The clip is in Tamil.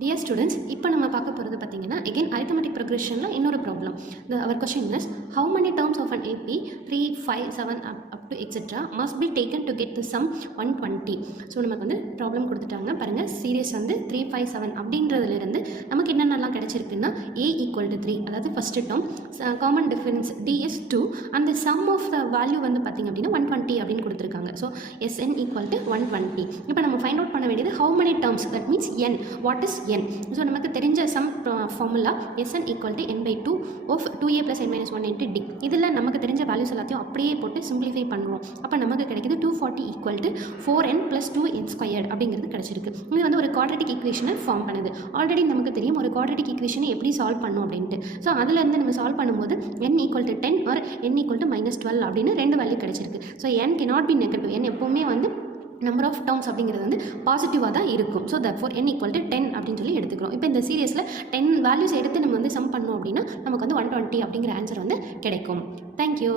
Dear students, இப்போ நம்ம பார்க்க போகிறது பார்த்தீங்கன்னா again arithmetic progressionல இன்னொரு problem. Our question is how many terms of an AP 3, 5, 7 up to etc. must be taken to get the sum 120. So நமக்கு வந்து ப்ராப்ளம் கொடுத்துட்டாங்க பாருங்கள். சீரியஸ் வந்து 3, 5, 7 அப்படின்றதுலேருந்து நமக்கு என்னென்னலாம் கிடைச்சிருக்குன்னா A = 3, அதாவது first term, common difference D is 2 அந்த சம் ஆஃப் த வேல்யூ வந்து பார்த்திங்க அப்படின்னா 120 அப்படின்னு கொடுத்துருக்காங்க. So Sn = 120. இப்போ நம்ம ஃபைண்ட் அவுட் பண்ண வேண்டியது how many terms, that means n, what is n. So நமக்கு தெரிஞ்ச some formula Sn = n/2 of 2a + n - 1 × d. இதில் நமக்கு தெரிஞ்ச வேல்யூஸ் எல்லாத்தையும் அப்படியே போட்டு சிம்பிளிஃபை பண்ணுறோம். அப்போ நமக்கு கிடைக்கிது 240 = 4n + 2n² அப்படிங்கிறது கிடச்சிருக்கு. இது வந்து ஒரு குவாட்ரட்டிக் ஈக்குவேஷனை ஃபார்ம் பண்ணுது. ஆல்ரெடி நமக்கு தெரியும் ஒரு குவாட்ரட்டிக் ஈக்குவேஷனை எப்படி சால்வ் பண்ணும் அப்படின்ட்டு. ஸோ அதிலேருந்து நம்ம சால்வ் பண்ணும்போது n = 10 or n = -12 அப்படின்னு ரெண்டு வேல்யூ கிடச்சிருக்கு. So n cannot be negative. n எப்போவுமே வந்து நம்பர் ஆஃப் டேர்ம்ஸ் அப்படிங்கிறது வந்து பாசிட்டிவாக தான் இருக்கும். ஸோ therefore n = 10 அப்படின்னு சொல்லி எடுத்துக்கிறோம். இப்போ இந்த சீரியஸில் 10 வேல்யூஸ் எடுத்து நம்ம வந்து சம் பண்ணோம் அப்படின்னா நமக்கு வந்து 120 அப்படிங்கிற ஆன்சர் வந்து கிடைக்கும். தேங்க்யூ.